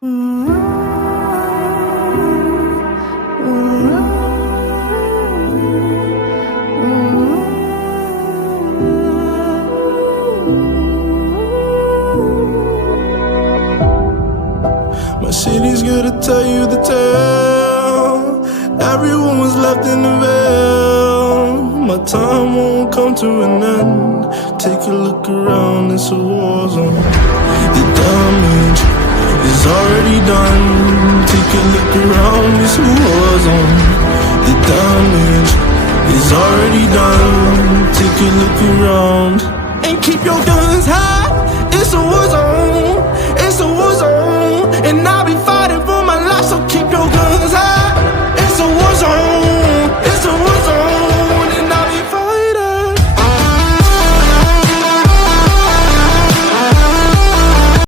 My city's gonna tell you the tale. Everyone was left in the veil. My time won't come to an end. Take a look around, it's a war zone. The damage is already done. Take a look around, it's a war zone. The damage is already done. Take a look around and keep your guns high. It's a war zone.